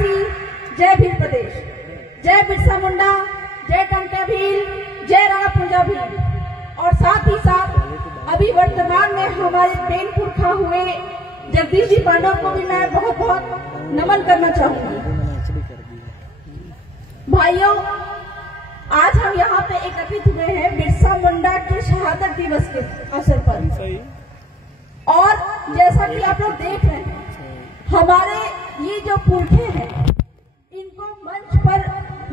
आदिवासी, जय भील प्रदेश, जय बिरसा मुंडा, जय टंका भील, जय राणा पूजा भील। और साथ ही साथ अभी वर्तमान में हमारे पेन पुरखा हुए जगदीश जी पांडव को भी मैं बहुत बहुत नमन करना चाहूंगी। भाइयों, आज हम यहाँ पे एकत्रित हुए हैं बिरसा मुंडा के शहादत दिवस के अवसर पर। और जैसा कि आप लोग देख रहे हैं, हमारे ये जो पुरखे हैं इनको मंच पर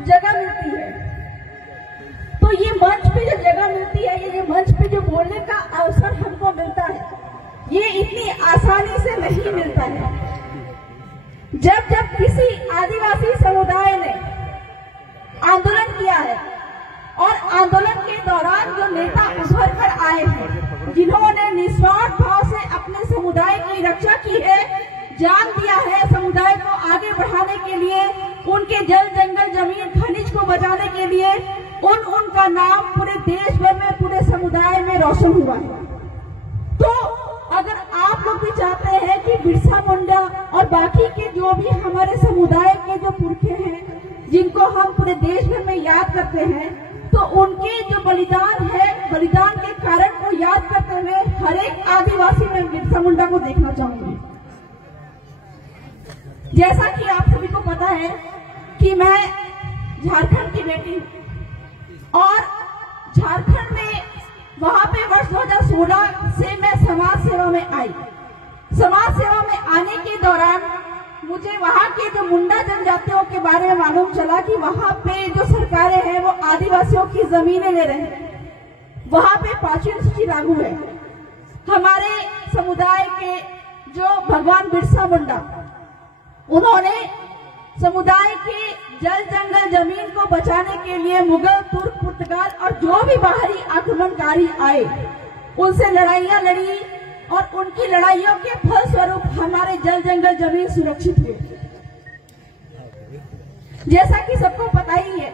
जगह मिलती है। तो ये मंच पे जो जगह मिलती है, ये मंच पे जो बोलने का अवसर हमको मिलता है, ये इतनी आसानी से नहीं मिलता है। जब जब किसी आदिवासी समुदाय ने आंदोलन किया है और आंदोलन के दौरान जो नेता उभर कर आए हैं, जिन्होंने निस्वार्थ भाव से अपने समुदाय की रक्षा की है, जान दिया है समुदाय को आगे बढ़ाने के लिए, उनके जल जंगल जमीन खनिज को बचाने के लिए, उनका नाम पूरे देश भर में, पूरे समुदाय में रोशन हुआ है। तो अगर आप लोग भी चाहते हैं कि बिरसा मुंडा और बाकी के जो भी हमारे समुदाय के जो पुरखे हैं, जिनको हम पूरे देश भर में याद करते हैं, तो उनके जो बलिदान है, बलिदान के कारण को याद करते हुए हर एक आदिवासी में बिरसा मुंडा को देखना चाहूंगी। जैसा कि आप सभी को पता है कि मैं झारखंड की बेटी हूं और झारखंड में वहां पे वर्ष 2016 से मैं समाज सेवा में आई। समाज सेवा में आने के दौरान मुझे वहां के जो मुंडा जनजातियों के बारे में मालूम चला कि वहां पे जो सरकारें हैं वो आदिवासियों की जमीनें ले रहे हैं, वहां पे 5वीं अनुसूची लागू है। हमारे समुदाय के जो भगवान बिरसा मुंडा, उन्होंने समुदाय के जल जंगल जमीन को बचाने के लिए मुगल, तुर्क, पुर्तगाल और जो भी बाहरी आक्रमणकारी आए, उनसे लड़ाइयां लड़ी और उनकी लड़ाइयों के फलस्वरूप हमारे जल जंगल जमीन सुरक्षित हुए। जैसा कि सबको पता ही है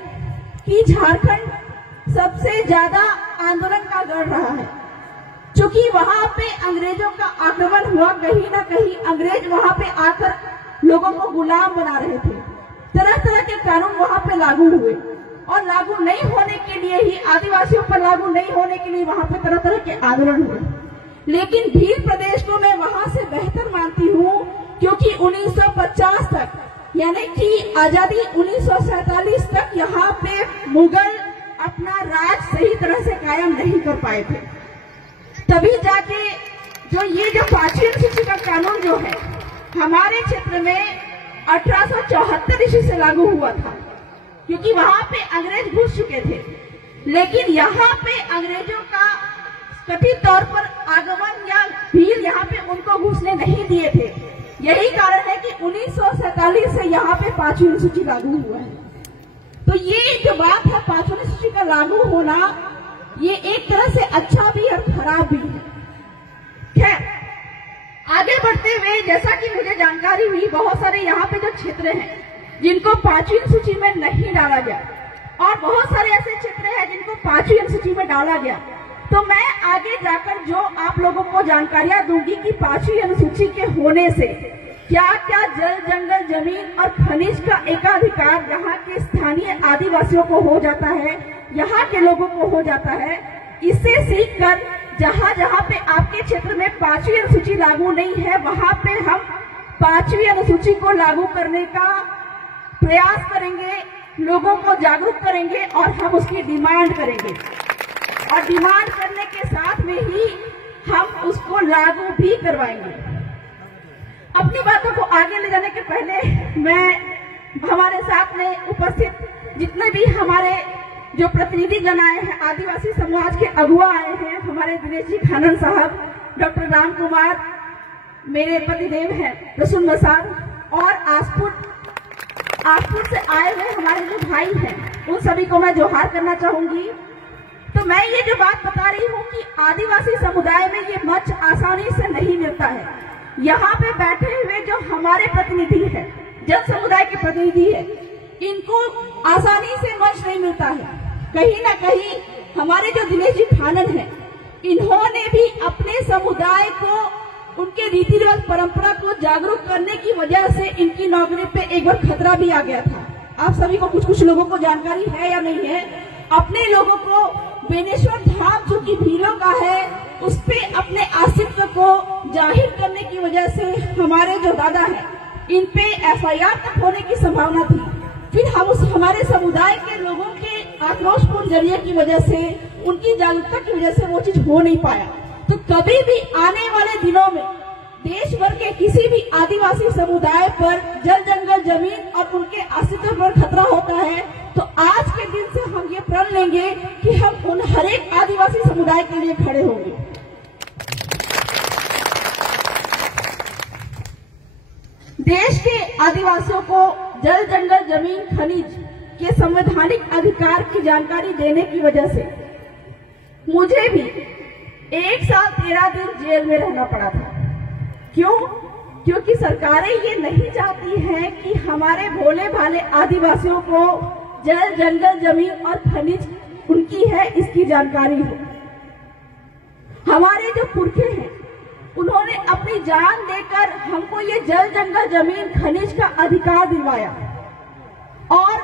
कि झारखंड सबसे ज्यादा आंदोलन का गढ़ रहा है, क्योंकि वहां पे अंग्रेजों का आक्रमण हुआ। कहीं ना कहीं अंग्रेज वहां पे आकर लोगों को गुलाम बना रहे थे। तरह तरह के कानून वहां पे लागू हुए और लागू नहीं होने के लिए ही, आदिवासियों पर लागू नहीं होने के लिए वहां पे तरह तरह के आंदोलन हुए। लेकिन भील प्रदेश को मैं वहां से बेहतर मानती हूँ, क्योंकि 1950 तक, यानी कि आजादी 1947 तक यहाँ पे मुगल अपना राज सही तरह से कायम नहीं कर पाए थे। तभी जाके जो ये जो 5वीं अनुसूची का कानून जो है हमारे क्षेत्र में 1874 ईस्वी से लागू हुआ था, क्योंकि वहां पे अंग्रेज घुस चुके थे। लेकिन यहाँ पे अंग्रेजों का कथित तौर पर आगमन या भील यहाँ पे उनको घुसने नहीं दिए थे। यही कारण है कि 1947 से यहाँ पे 5वीं अनुसूची लागू हुआ है। तो ये जो बात है 5वीं अनुसूची का लागू होना, ये एक तरह से अच्छा भी और खराब भी है। खैर, आगे बढ़ते हुए जैसा कि मुझे जानकारी हुई, बहुत सारे यहाँ पे जो क्षेत्र हैं जिनको 5वीं अनुसूची में नहीं डाला गया और बहुत सारे ऐसे क्षेत्र हैं जिनको 5वीं अनुसूची में डाला गया। तो मैं आगे जाकर जो आप लोगों को जानकारियां दूंगी कि 5वीं अनुसूची के होने से क्या क्या जल जंगल जमीन और खनिज का एकाधिकार यहाँ के स्थानीय आदिवासियों को हो जाता है, यहाँ के लोगों को हो जाता है। इससे सीख कर जहाँ जहाँ पे आपके क्षेत्र में 5वीं अनुसूची लागू नहीं है, वहाँ पे हम 5वीं अनुसूची को लागू करने का प्रयास करेंगे, लोगों को जागरूक करेंगे और हम उसकी डिमांड करेंगे। और डिमांड करने के साथ में ही हम उसको लागू भी करवाएंगे। अपनी बातों को आगे ले जाने के पहले मैं हमारे साथ में उपस्थित जितने भी हमारे जो प्रतिनिधि जन आए हैं, आदिवासी समाज के अगुआ आए हैं, हमारे दिनेश जी खानन साहब, डॉक्टर राम कुमार, मेरे पतिदेव हैं रसूल मसार, और आसपुर से आए हुए हमारे जो भाई हैं, उन सभी को मैं जोहार करना चाहूंगी। तो मैं ये जो बात बता रही हूँ कि आदिवासी समुदाय में ये मंच आसानी से नहीं मिलता है। यहाँ पे बैठे हुए जो हमारे प्रतिनिधि हैं, जन समुदाय के प्रतिनिधि हैं, इनको आसानी से मंच नहीं मिलता है। कहीं ना कहीं हमारे जो दिनेश जी खानन हैं, इन्होंने भी अपने समुदाय को उनके रीति रिवाज परंपरा को जागरूक करने की वजह से इनकी नौकरी पे एक बार खतरा भी आ गया था। आप सभी को कुछ लोगों को जानकारी है या नहीं है? अपने लोगों को बेनेश्वर धाम जो कि भीलों का है, उस पे अपने अस्तित्व को जाहिर करने की वजह से हमारे जो दादा हैं, इन पे FIR तक होने की संभावना थी। फिर हम हमारे समुदाय के लोगों के आक्रोशपूर्ण जरिए की वजह से, उनकी जागरूकता की वजह से वो चीज हो नहीं पाया। तो कभी भी आने वाले दिनों में देश भर के किसी भी आदिवासी समुदाय पर जल जंगल जमीन और उनके अस्तित्व पर खतरा होता है, तो आज के दिन से हम ये प्रण लेंगे कि हम उन हर एक आदिवासी समुदाय के लिए खड़े होंगे। देश के आदिवासियों को जल जंगल जमीन खनिज के संवैधानिक अधिकार की जानकारी देने की वजह से मुझे भी 1 साल 13 दिन जेल में रहना पड़ा था। क्यों? क्योंकि सरकारें ये नहीं चाहती हैं कि हमारे भोले भाले आदिवासियों को जल जंगल जमीन और खनिज उनकी है इसकी जानकारी हो। हमारे जो पुरखे हैं, उन्होंने अपनी जान देकर हमको ये जल जंगल जमीन खनिज का अधिकार दिलवाया, और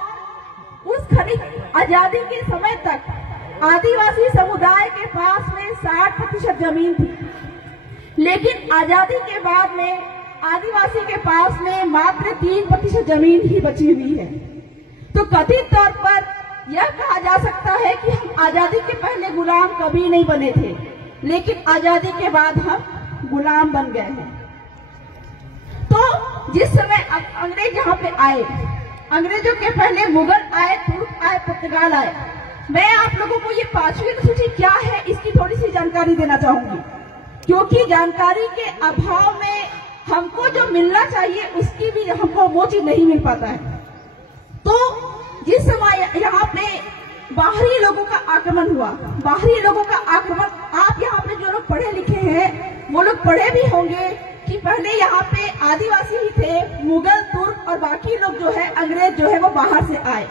उस खनिज आजादी के समय तक आदिवासी समुदाय के पास में 60% जमीन थी, लेकिन आजादी के बाद में आदिवासी के पास में मात्र 3% जमीन ही बची हुई है। तो कथित तौर पर यह कहा जा सकता है कि हम आजादी के पहले गुलाम कभी नहीं बने थे, लेकिन आजादी के बाद हम गुलाम बन गए हैं। तो जिस समय अंग्रेज यहाँ पे आए, अंग्रेजों के पहले मुगल आए, तुर्क आए, पुर्तगाल आए। मैं आप लोगों को ये 5वीं अनुसूची क्या है इसकी थोड़ी सी जानकारी देना चाहूंगी, क्योंकि जानकारी के अभाव में हमको जो मिलना चाहिए उसकी भी हमको वो चीज नहीं मिल पाता है। तो जिस समय यहाँ पे बाहरी लोगों का आक्रमण हुआ, बाहरी लोगों का आक्रमण, आप यहाँ पे जो लोग पढ़े लिखे हैं वो लोग पढ़े भी होंगे कि पहले यहाँ पे आदिवासी ही थे, मुगल, तुर्क और बाकी लोग जो है अंग्रेज जो है वो बाहर से आए।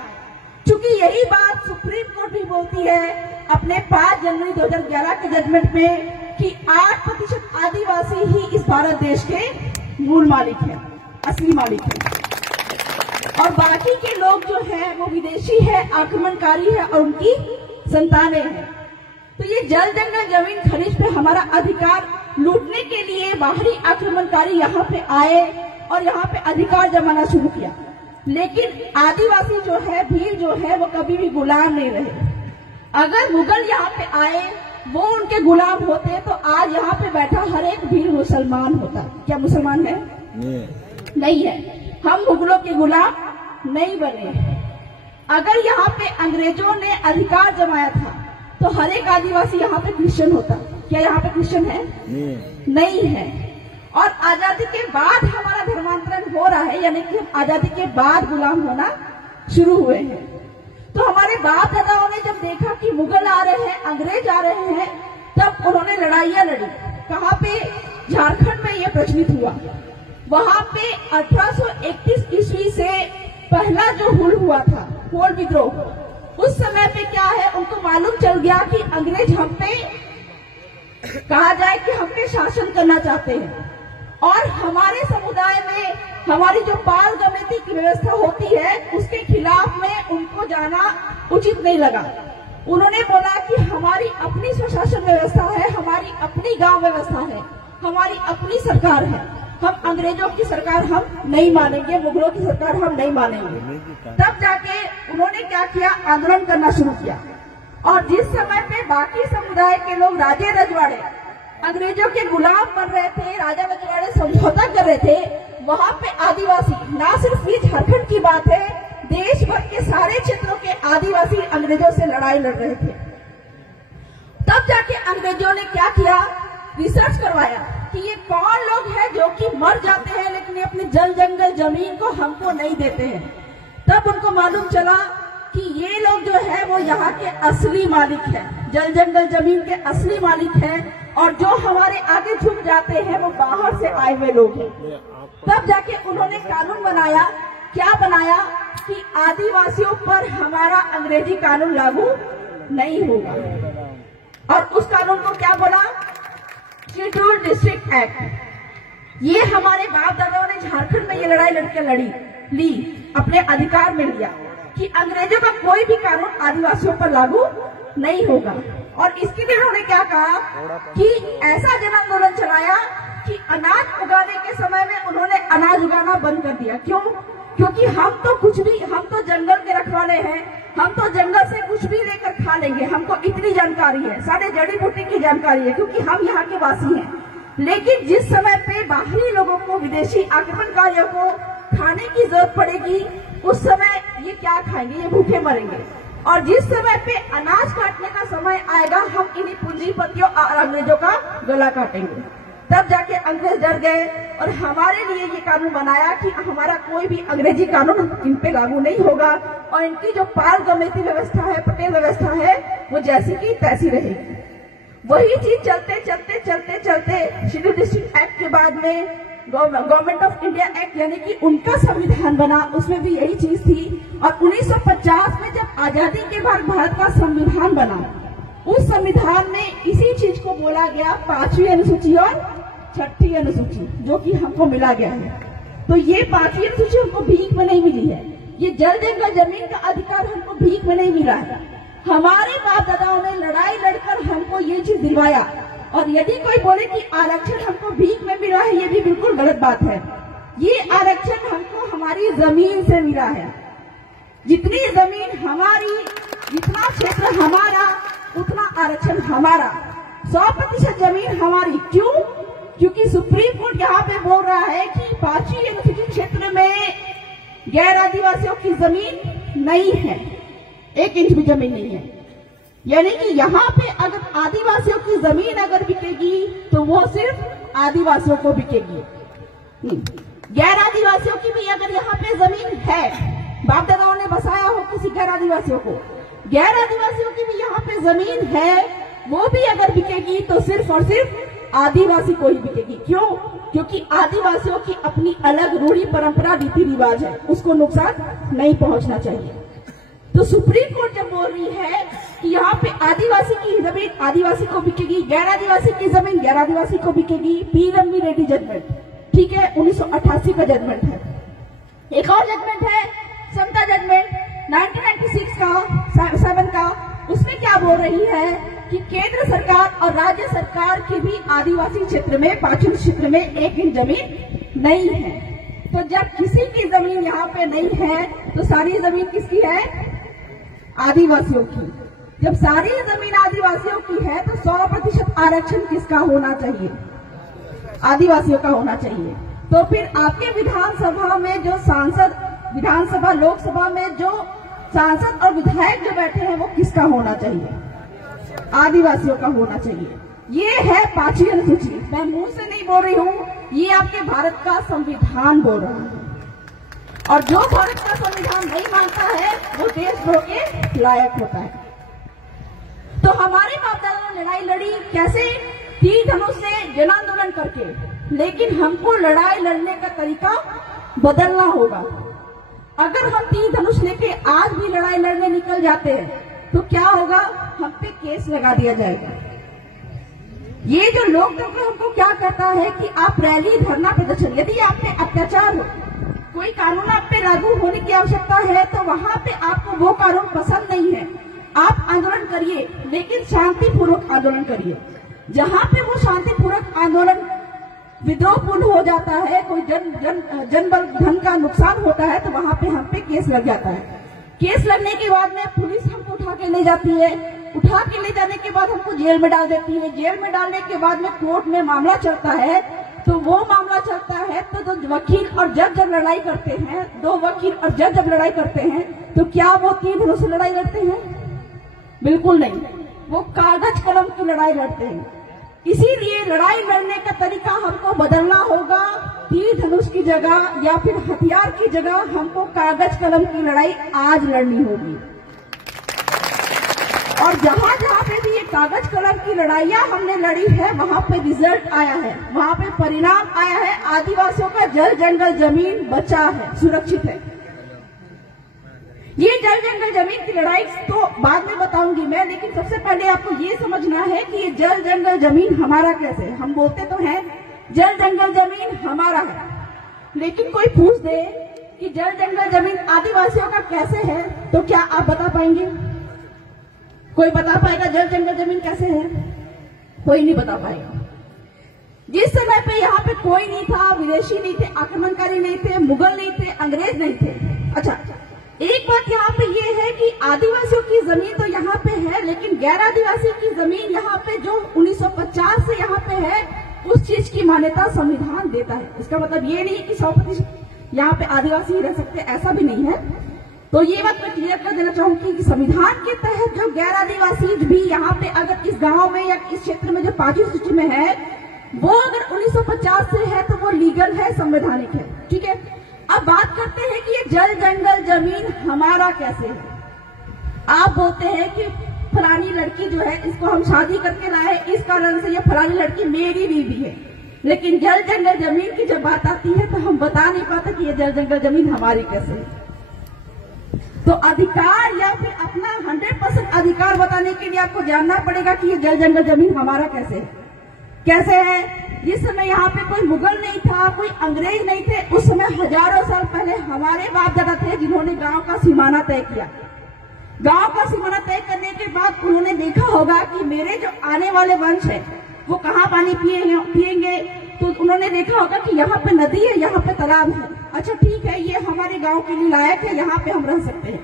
चूंकि यही बात सुप्रीम कोर्ट भी बोलती है अपने 5 जनवरी 2011 के जजमेंट में कि 8% आदिवासी ही इस भारत देश के मूल मालिक है, असली मालिक है, और बाकी के लोग जो है वो विदेशी है, आक्रमणकारी है और उनकी संतानें हैं। तो ये जल जंगल जमीन खनिज पे हमारा अधिकार लूटने के लिए बाहरी आक्रमणकारी यहाँ पे आए और यहाँ पे अधिकार जमाना शुरू किया। लेकिन आदिवासी जो है, भील जो है, वो कभी भी गुलाम नहीं रहे। अगर मुगल यहाँ पे आए, वो उनके गुलाम होते तो आज यहाँ पे बैठा हर एक भील मुसलमान होता। क्या मुसलमान है? नहीं है। हम मुगलों के गुलाम नहीं बने। अगर यहाँ पे अंग्रेजों ने अधिकार जमाया था तो हर एक आदिवासी यहाँ पे क्रिश्चियन होता। क्या यहाँ पे क्रिश्चियन है? नहीं है। और आजादी के बाद हमारा धर्मांतरण हो रहा है, यानी कि हम आजादी के बाद गुलाम होना शुरू हुए हैं। तो हमारे बाप दादाओं ने जब देखा कि मुगल आ रहे हैं, अंग्रेज आ रहे हैं, तब उन्होंने लड़ाइयां लड़ी। कहाँ पे? झारखंड में यह प्रचलित हुआ। वहां पे 1831 ईस्वी से पहला जो हुल हुआ था, कोल विद्रोह, उस समय पे क्या है, उनको मालूम चल गया कि अंग्रेज हम पे, कहा जाए कि हम पे शासन करना चाहते हैं, और हमारे समुदाय में हमारी जो पाल गमनती की व्यवस्था होती है उसके खिलाफ में उनको जाना उचित नहीं लगा। उन्होंने बोला कि हमारी अपनी स्वशासन व्यवस्था है, हमारी अपनी गांव व्यवस्था है, हमारी अपनी सरकार है, हम अंग्रेजों की सरकार हम नहीं मानेंगे, मुगलों की सरकार हम नहीं मानेंगे। तब जाके उन्होंने क्या किया, आंदोलन करना शुरू किया। और जिस समय पे बाकी समुदाय के लोग राजे रजवाड़े अंग्रेजों के गुलाम बन रहे थे, राजा रजवाड़े समझौता कर रहे थे, वहां पे आदिवासी, ना सिर्फ ये झारखंड की बात है, देश भर के सारे क्षेत्रों के आदिवासी अंग्रेजों से लड़ाई लड़ रहे थे। तब जाके अंग्रेजों ने क्या किया, रिसर्च करवाया कि ये कौन लोग हैं जो कि मर जाते हैं लेकिन अपने जल जंगल जमीन को हमको नहीं देते हैं। तब उनको मालूम चला कि ये लोग जो है वो यहाँ के असली मालिक हैं, जल जंगल जमीन के असली मालिक हैं, और जो हमारे आगे झुक जाते हैं वो बाहर से आए हुए लोग हैं। तब जाके उन्होंने कानून बनाया। क्या बनाया कि आदिवासियों पर हमारा अंग्रेजी कानून लागू नहीं होगा, और उस कानून को क्या बोला, शेड्यूल्ड डिस्ट्रिक्ट एक्ट। ये हमारे बाप दादाओं ने झारखंड में ये लड़ाई लड़के ली, अपने अधिकार में लिया कि अंग्रेजों का कोई भी कानून आदिवासियों पर लागू नहीं होगा। और इसके लिए उन्होंने क्या कहा कि ऐसा जन आंदोलन चलाया कि अनाज उगाने के समय में उन्होंने अनाज उगाना बंद कर दिया। क्यों? क्योंकि हम तो जंगल के रखवाले हैं, हम तो जंगल से कुछ भी लेकर खा लेंगे, हमको इतनी जानकारी है, सारे जड़ी बूटी की जानकारी है, क्योंकि हम यहाँ के वासी हैं। लेकिन जिस समय पे बाहरी लोगों को, विदेशी आक्रमणकारियों को खाने की जरूरत पड़ेगी, उस समय ये क्या खाएंगे? ये भूखे मरेंगे। और जिस समय पे अनाज काटने का समय आएगा, हम इन्हीं पूंजीपतियों और अंग्रेजों का गला काटेंगे। तब जाके अंग्रेज डर गए और हमारे लिए ये कानून बनाया कि हमारा कोई भी अंग्रेजी कानून इन पे लागू नहीं होगा और इनकी जो पाल गमेती व्यवस्था है, पटेल व्यवस्था है, वो जैसी की तैसी रहेगी। वही चीज चलते शेड्यूल डिस्ट्रिक्ट एक्ट के बाद में गवर्नमेंट ऑफ इंडिया एक्ट यानी कि उनका संविधान बना, उसमें भी यही चीज थी। और 1950 में जब आजादी के बाद भारत का संविधान बना, उस संविधान में इसी चीज को बोला गया, 5वीं अनुसूची और 6ठी अनुसूची, जो कि हमको मिला गया है। तो ये 5वीं अनुसूची हमको भीख में नहीं मिली है, ये जल जंगल जमीन का अधिकार हमको भीख में नहीं मिला है। हमारे बाप दादाओं ने लड़ाई लड़कर हमको ये चीज दिलवाया। और यदि कोई बोले कि आरक्षण हमको भीख में मिला है, ये भी बिल्कुल गलत बात है। ये आरक्षण हमको हमारी जमीन से मिला है। जितनी जमीन हमारी, जितना क्षेत्र हमारा, उतना आरक्षण हमारा। 100% जमीन हमारी। क्यों? क्योंकि सुप्रीम कोर्ट यहाँ पे बोल रहा है कि 5वीं अनुसूची क्षेत्र में गैर आदिवासियों की जमीन नहीं है, 1 इंच भी जमीन नहीं है। यानी कि यहाँ पे अगर आदिवासियों की जमीन अगर बिकेगी तो वो सिर्फ आदिवासियों को बिकेगी। गैर आदिवासियों की भी अगर यहाँ पे जमीन है, बाप दादाओं ने बसाया हो किसी गैर आदिवासियों को, गैर आदिवासियों की भी यहाँ पे जमीन है, वो भी अगर बिकेगी तो सिर्फ और सिर्फ आदिवासी को ही बिकेगी। क्यों? क्योंकि आदिवासियों की अपनी अलग रूढ़ी परंपरा रीति रिवाज है, उसको नुकसान नहीं पहुंचना चाहिए। तो सुप्रीम कोर्ट जब बोल रही है कि यहाँ पे आदिवासी की जमीन आदिवासी को बिकेगी, गैर आदिवासी की जमीन गैर आदिवासी को बिकेगी, पीएमबी रेड्डी जजमेंट, ठीक है, 1988 का जजमेंट है। एक और जजमेंट है समता जजमेंट 1996 का 7 का। उसमें क्या बोल रही है कि केंद्र सरकार और राज्य सरकार की भी आदिवासी क्षेत्र में, 5वीं क्षेत्र में 1 इंच जमीन नहीं है। तो जब किसी की जमीन यहाँ पे नहीं है तो सारी जमीन किसकी है? आदिवासियों की। जब सारी जमीन आदिवासियों की है तो 100% आरक्षण किसका होना चाहिए? आदिवासियों का होना चाहिए। तो फिर आपके विधानसभा में जो सांसद, विधानसभा लोकसभा में जो सांसद और विधायक जो बैठे हैं, वो किसका होना चाहिए? आदिवासियों का होना चाहिए। ये है 5वीं अनुसूची। मैं मुंह से नहीं बोल रही हूँ, ये आपके भारत का संविधान बोल रहा है। और जो भारत का संविधान नहीं मानता है वो देशद्रोह के लायक होता है। तो हमारे बाप दादा ने लड़ाई लड़ी कैसे? तीर धनुष से जन आंदोलन करके। लेकिन हमको लड़ाई लड़ने का तरीका बदलना होगा। अगर हम तीर धनुष लेके आज भी लड़ाई लड़ने निकल जाते हैं तो क्या होगा? हम पे केस लगा दिया जाएगा। ये जो लोकतंत्र हमको क्या कहता है कि आप रैली, धरना, प्रदर्शन, यदि आप पे अत्याचार हो, कोई कानून आप पे लागू होने की आवश्यकता है, तो वहां पे आपको वो कानून पसंद नहीं है, आप आंदोलन करिए, लेकिन शांतिपूर्वक आंदोलन करिए। जहां पे वो शांतिपूर्वक आंदोलन विद्रोहपूर्ण हो जाता है, कोई जन बल धन का नुकसान होता है, तो वहां पे हम पे केस लग जाता है। केस लगने के बाद में पुलिस हमको उठा के ले जाती है, उठा के ले जाने के बाद हमको जेल में डाल देती है। जेल में डालने के बाद में कोर्ट में मामला चलता है, तो वो मामला चलता है तो जो वकील और जज जब लड़ाई करते हैं, 2 वकील और जज जब लड़ाई करते हैं, तो क्या वो तीर धनुष से लड़ाई लड़ते हैं? बिल्कुल नहीं, वो कागज कलम की लड़ाई लड़ते हैं। इसीलिए लड़ाई लड़ने का तरीका हमको बदलना होगा। तीर धनुष की जगह या फिर हथियार की जगह हमको कागज कलम की लड़ाई आज लड़नी होगी। और जहां जहां पे भी ये कागज कलम की लड़ाइयां हमने लड़ी है, वहां पे रिजल्ट आया है, वहां पे परिणाम आया है। आदिवासियों का जल जंगल जमीन बचा है, सुरक्षित है। ये जल जंगल जमीन की लड़ाई तो बाद में बताऊंगी मैं, लेकिन सबसे पहले आपको ये समझना है कि ये जल जंगल जमीन हमारा कैसे है। हम बोलते तो हैं जल जंगल जमीन हमारा है। लेकिन कोई पूछ दे कि जल जंगल जमीन आदिवासियों का कैसे है, तो क्या आप बता पाएंगे? कोई बता पाएगा जल जंगल जमीन कैसे है? कोई नहीं बता पाएगा। जिस समय पे यहाँ पे कोई नहीं था, विदेशी नहीं थे, आक्रमणकारी नहीं थे, मुगल नहीं थे, अंग्रेज नहीं थे। अच्छा, एक बात यहाँ पे ये है कि आदिवासियों की जमीन तो यहाँ पे है, लेकिन गैर आदिवासी की जमीन यहाँ पे जो 1950 से यहाँ पे है, उस चीज की मान्यता संविधान देता है। इसका मतलब ये नहीं कि 100% यहाँ पे आदिवासी ही रह सकते, ऐसा भी नहीं है। तो ये बात मैं क्लियर कर देना चाहूंगी कि संविधान के तहत जो गैर आदिवासी भी यहाँ पे अगर इस गांव में या इस क्षेत्र में जो 5वीं सूची में है, वो अगर 1950 से है तो वो लीगल है, संवैधानिक है। ठीक है, अब बात करते हैं कि ये जल जंगल जमीन हमारा कैसे है। आप बोलते हैं कि फलानी लड़की जो है इसको हम शादी करके लाए, इस कारण से ये फलानी लड़की मेरी बीवी है। लेकिन जल जंगल जमीन की जब बात आती है तो हम बता नहीं पाते कि ये जल जंगल जमीन हमारी कैसे है। तो अधिकार या फिर अपना 100% अधिकार बताने के लिए आपको जानना पड़ेगा कि ये जल जंगल जमीन हमारा कैसे है। कैसे है? जिस समय यहाँ पे कोई मुगल नहीं था, कोई अंग्रेज नहीं थे, उस समय हजारों साल पहले हमारे बाप दादा थे जिन्होंने गांव का सीमाना तय किया। गांव का सीमाना तय करने के बाद उन्होंने देखा होगा कि मेरे जो आने वाले वंश है वो कहाँ पानी पिएंगे। तो उन्होंने देखा होगा कि यहाँ पे नदी है, यहाँ पे तालाब है। अच्छा ठीक है, ये हमारे गांव के लिए लायक है, यहाँ पे हम रह सकते हैं।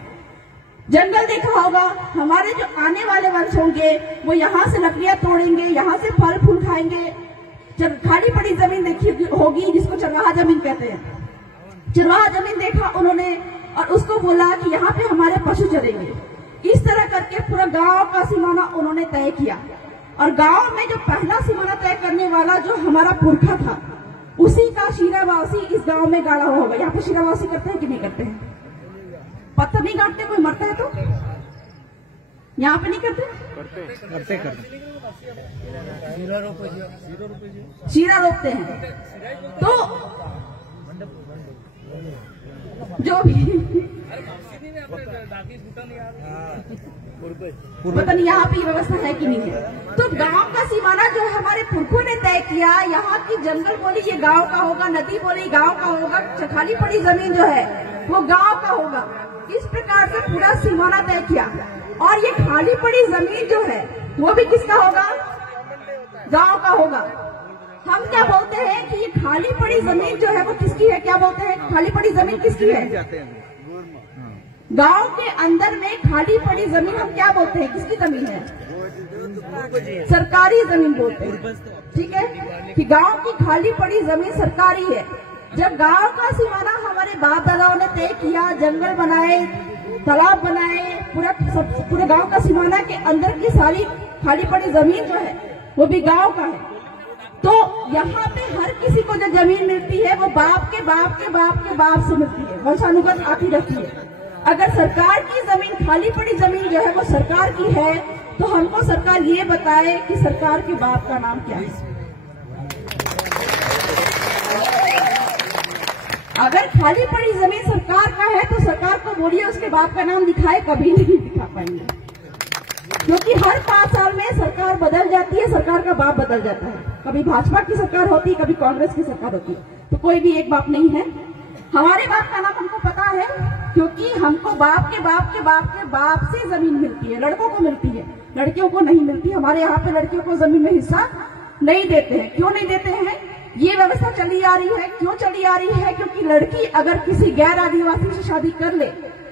जंगल देखा होगा, हमारे जो आने वाले वंश होंगे वो यहाँ से लकड़ियां तोड़ेंगे, यहाँ से फल फूल खाएंगे। जब खाली पड़ी जमीन देखी होगी जिसको चरवाहा जमीन कहते हैं, चरवाहा जमीन देखा उन्होंने और उसको बोला कि यहाँ पे हमारे पशु चरेंगे। इस तरह करके पूरा गांव का सीमाना उन्होंने तय किया। और गांव में जो पहला सीमाना तय करने वाला जो हमारा पुरखा था, उसी का शिरावासी इस गांव में गाड़ा हुआ होगा। यहाँ पे शिरावासी करते हैं कि नहीं करते हैं? पत्थर नहीं काटते, कोई मरता है तो यहाँ पे नहीं करते? करते शीरा रोपते हैं। तो जो भी पता नहीं यहाँ पे व्यवस्था है कि नहीं है। तो गांव का सीमाना जो है हमारे पुरखों ने तय किया। यहाँ की जंगल बोली ये गांव का होगा, नदी बोली गांव का होगा, खाली पड़ी जमीन जो है वो गांव का होगा। इस प्रकार से पूरा सीमाना तय किया। और ये खाली पड़ी जमीन जो है वो भी किसका होगा? गांव का होगा। हम क्या बोलते हैं कि ये खाली पड़ी जमीन जो है वो किसकी है? क्या बोलते हैं? खाली पड़ी जमीन किसकी है? गांव के अंदर में खाली पड़ी जमीन हम क्या बोलते हैं? किसकी जमीन है? सरकारी जमीन बोलते हैं। ठीक है, कि गांव की खाली पड़ी जमीन सरकारी है। जब गांव का सीमाना हमारे बाप दादाओं ने तय किया, जंगल बनाए, तालाब बनाए, पूरे गांव का सीमाना के अंदर की सारी खाली पड़ी जमीन जो है वो भी गांव का है। तो यहाँ पे हर किसी को जो जमीन मिलती है वो बाप के बाप के बाप के बाप से मिलती है, वंशानुगत आती रहती है। अगर सरकार की जमीन, खाली पड़ी जमीन जो है वो सरकार की है, तो हमको सरकार ये बताए कि सरकार के बाप का नाम क्या है। अगर खाली पड़ी जमीन सरकार का है तो सरकार को बोलिए उसके बाप का नाम दिखाए, कभी नहीं दिखा पाएंगे। क्योंकि हर 5 साल में सरकार बदल जाती है, सरकार का बाप बदल जाता है। कभी भाजपा की सरकार होती है, कभी कांग्रेस की सरकार होती है, तो कोई भी एक बाप नहीं है। हमारे बाप का नाम हमको पता है क्योंकि हमको बाप के बाप के बाप के बाप से जमीन मिलती है। लड़कों को मिलती है, लड़कियों को नहीं मिलती। हमारे यहाँ पे लड़कियों को जमीन में हिस्सा नहीं देते हैं। क्यों नहीं देते हैं? ये व्यवस्था चली आ रही है। क्यों चली आ रही है? क्योंकि लड़की अगर किसी गैर आदिवासी से शादी कर ले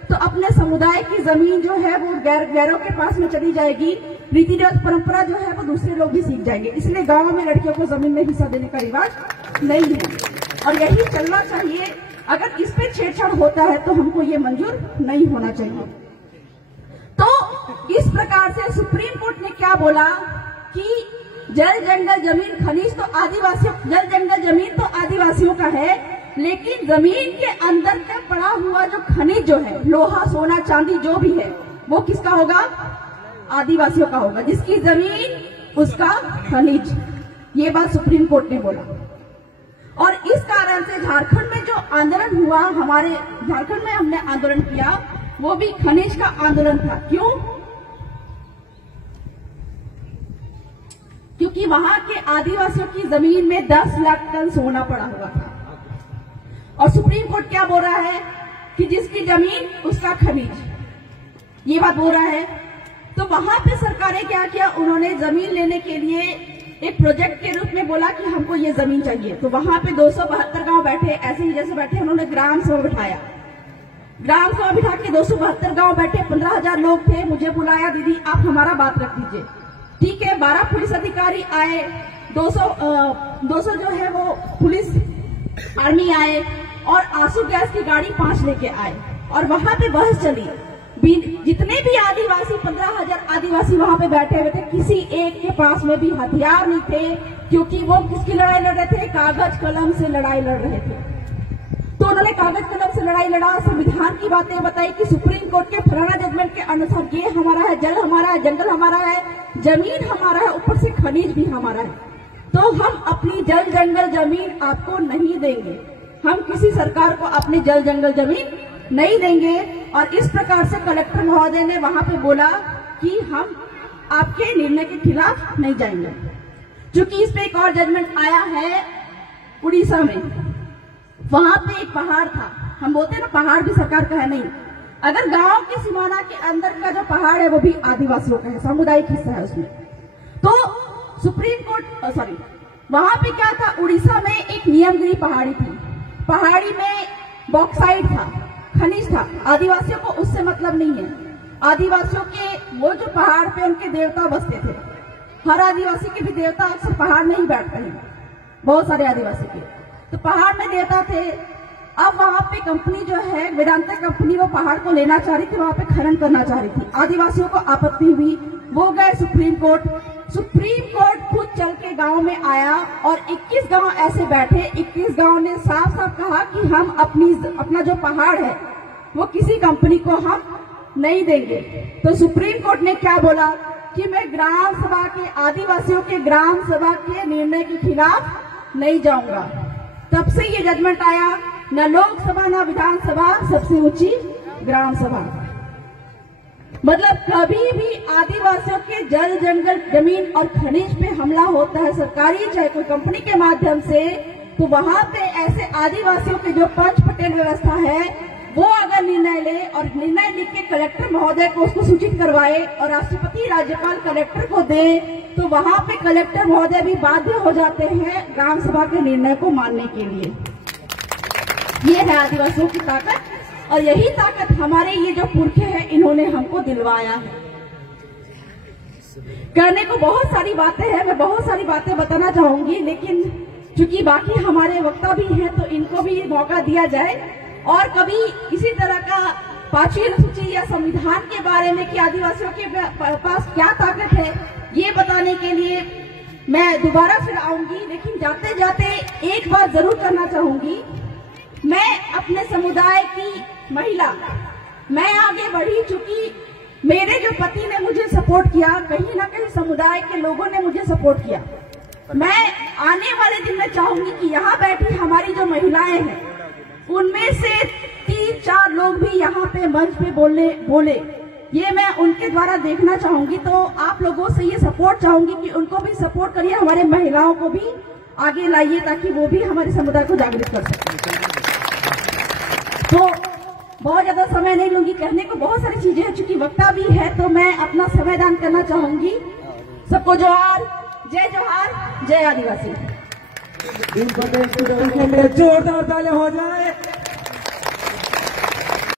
तो अपने समुदाय की जमीन जो है वो गैरों के पास में चली जाएगी। रीति रिवाज परंपरा जो है वो दूसरे लोग भी सीख जाएंगे। इसलिए गांव में लड़कियों को जमीन में हिस्सा देने का रिवाज नहीं है और यही चलना चाहिए। अगर इस पे छेड़छाड़ होता है तो हमको ये मंजूर नहीं होना चाहिए। तो इस प्रकार से सुप्रीम कोर्ट ने क्या बोला कि जल जंगल जमीन खनिज तो आदिवासियों, जल जंगल जमीन तो आदिवासियों का है, लेकिन जमीन के अंदर का पड़ा हुआ जो खनिज जो है, लोहा सोना चांदी जो भी है, वो किसका होगा? आदिवासियों का होगा। जिसकी जमीन उसका खनिज। ये बात सुप्रीम कोर्ट ने बोला। और इस कारण से झारखंड में जो आंदोलन हुआ, हमारे झारखंड में हमने आंदोलन किया, वो भी खनिज का आंदोलन था। क्यों? क्योंकि वहां के आदिवासियों की जमीन में 10 लाख टन सोना पड़ा हुआ था। और सुप्रीम कोर्ट क्या बोल रहा है कि जिसकी जमीन उसका खनिज, ये बात बोल रहा है। तो वहां पे सरकार ने क्या किया, उन्होंने जमीन लेने के लिए एक प्रोजेक्ट के रूप में बोला कि हमको ये जमीन चाहिए। तो वहां पे 272 गांव बैठे, ऐसे ही जैसे बैठे, उन्होंने ग्राम सभा बिठाया। ग्राम सभा बिठा के 272 गांव बैठे, 15,000 लोग थे। मुझे बुलाया, दीदी आप हमारा बात रख दीजिए। ठीक है, 12 पुलिस अधिकारी आए, 200 जो है वो पुलिस आर्मी आए और आंसू गैस की गाड़ी 5 लेके आए। और वहां पे बहस चली। जितने भी आदिवासी, 15,000 आदिवासी वहां पे बैठे हुए थे, किसी एक के पास में भी हथियार नहीं थे, क्योंकि वो किसकी लड़ाई लड़ रहे थे, कागज कलम से लड़ाई लड़ रहे थे। तो उन्होंने कागज कलम से लड़ाई लड़ा, संविधान की बातें बताई कि सुप्रीम कोर्ट के फलाना जजमेंट के अनुसार ये हमारा है, जल हमारा है, जंगल हमारा है, जमीन हमारा है, ऊपर से खनिज भी हमारा है। तो हम अपनी जल जंगल जमीन आपको नहीं देंगे, हम किसी सरकार को अपनी जल जंगल जमीन नहीं देंगे। और इस प्रकार से कलेक्टर महोदय ने वहां पे बोला कि हम आपके निर्णय के खिलाफ नहीं जाएंगे। क्योंकि इस पे एक और जजमेंट आया है उड़ीसा में। वहां पे एक पहाड़ था, हम बोलते हैं ना पहाड़ भी सरकार का है, नहीं, अगर गांव के सीमाना के अंदर का जो पहाड़ है वो भी आदिवासियों का है, सामुदायिक हिस्सा है उसमें। तो सुप्रीम कोर्ट वहां पे क्या था, उड़ीसा में एक नियमगिरी पहाड़ी थी। पहाड़ी में बॉक्साइट था, खनिज था। आदिवासियों को उससे मतलब नहीं है। आदिवासियों के वो जो पहाड़ पे उनके देवता बसते थे, हर आदिवासी के भी देवता अक्सर पहाड़ में ही बैठते हैं, बहुत सारे आदिवासी के, तो पहाड़ में देवता थे। अब वहां पे कंपनी जो है वेदांता कंपनी, वो पहाड़ को लेना चाह रही थी, वहां पे खनन करना चाह रही थी। आदिवासियों को आपत्ति हुई, वो गए सुप्रीम कोर्ट। सुप्रीम कोर्ट खुद चल के गांव में आया और 21 गांव ऐसे बैठे, 21 गांव ने साफ साफ कहा कि हम अपना जो पहाड़ है वो किसी कंपनी को हम नहीं देंगे। तो सुप्रीम कोर्ट ने क्या बोला कि मैं ग्राम सभा के, आदिवासियों के ग्राम सभा के निर्णय के खिलाफ नहीं जाऊंगा। तब से ये जजमेंट आया, न लोकसभा न विधानसभा, सबसे ऊंची ग्राम सभा। मतलब कभी भी आदिवासियों के जल जंगल जमीन और खनिज पे हमला होता है, सरकारी चाहे कोई कंपनी के माध्यम से, तो वहां पे ऐसे आदिवासियों के जो पंच पटेल व्यवस्था है वो अगर निर्णय ले और निर्णय लिख के कलेक्टर महोदय को उसको सूचित करवाए और राष्ट्रपति राज्यपाल कलेक्टर को दे, तो वहां पे कलेक्टर महोदय भी बाध्य हो जाते हैं ग्राम सभा के निर्णय को मानने के लिए। ये है आदिवासियों की ताकत, और यही ताकत हमारे ये जो पुरखे हैं इन्होंने हमको दिलवाया है। करने को बहुत सारी बातें हैं, मैं बहुत सारी बातें बताना चाहूंगी, लेकिन चूंकि बाकी हमारे वक्ता भी हैं तो इनको भी मौका दिया जाए। और कभी इसी तरह का 5वीं अनुसूची या संविधान के बारे में कि आदिवासियों के पास क्या ताकत है, ये बताने के लिए मैं दोबारा फिर आऊंगी। लेकिन जाते जाते एक बात जरूर करना चाहूंगी, मैं अपने समुदाय की महिला, मैं आगे बढ़ी, चूंकि मेरे जो पति ने मुझे सपोर्ट किया, कहीं ना कहीं समुदाय के लोगों ने मुझे सपोर्ट किया। मैं आने वाले दिन में चाहूंगी कि यहाँ बैठी हमारी जो महिलाएं हैं उनमें से 3-4 लोग भी यहाँ पे मंच पे बोले, ये मैं उनके द्वारा देखना चाहूंगी। तो आप लोगों से ये सपोर्ट चाहूंगी कि उनको भी सपोर्ट करिए, हमारे महिलाओं को भी आगे लाइए ताकि वो भी हमारे समुदाय को जागृत कर सकें। तो बहुत ज्यादा समय नहीं लूंगी, कहने को बहुत सारी चीजें हैं, चूंकि वक्ता भी है तो मैं अपना समय दान करना चाहूंगी। सबको जोहार, जय जोहार, जय आदिवासी। जोरदार तालियां हो जाए।